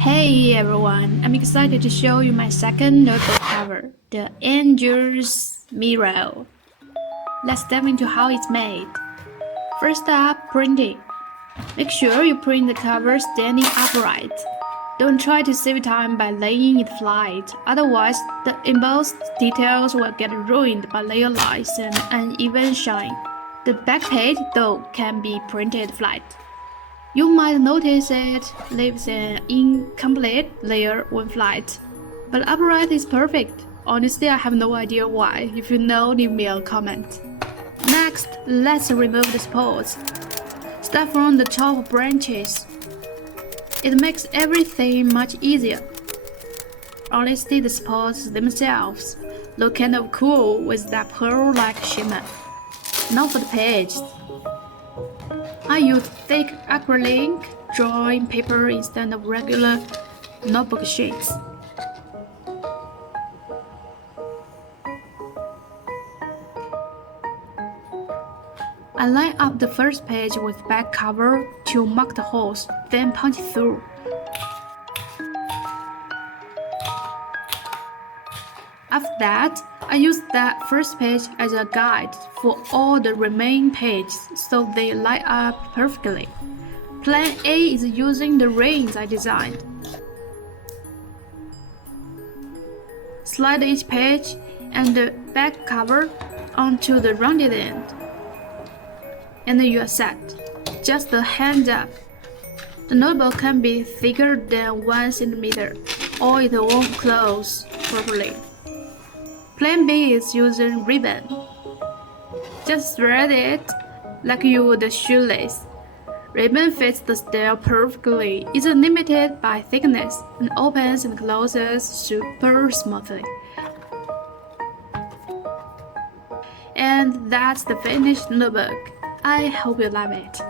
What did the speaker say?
Hey everyone, I'm excited to show you my second notebook cover, the Angel's Mirror. Let's dive into how it's made. First up, printing. Make sure you print the cover standing upright. Don't try to save time by laying it flat, otherwise the embossed details will get ruined by layer lines and uneven shine. The back page, though, can be printed flat. You might notice it leaves an incomplete layer when flat, but upright is perfect. Honestly, I have no idea why. If you know, leave me a comment. Next, let's remove the supports. Start from the top branches. It makes everything much easier. Honestly, the supports themselves look kind of cool with that pearl-like shimmer. Now for the pages. I use thick acrylic drawing paper instead of regular notebook sheets. I line up the first page with back cover to mark the holes, then punch through. After that, I use that first page as a guide for all the remaining pages so they line up perfectly. Plan A is using the rings I designed. Slide each page and the back cover onto the rounded end. And you are set. Just a hand up. The notebook can be thicker than 1 centimeter, or it won't close properly. Plan B is using ribbon. Just thread it like you would a shoelace. Ribbon fits the style perfectly, isn't limited by thickness, and opens and closes super smoothly. And that's the finished notebook. I hope you love it.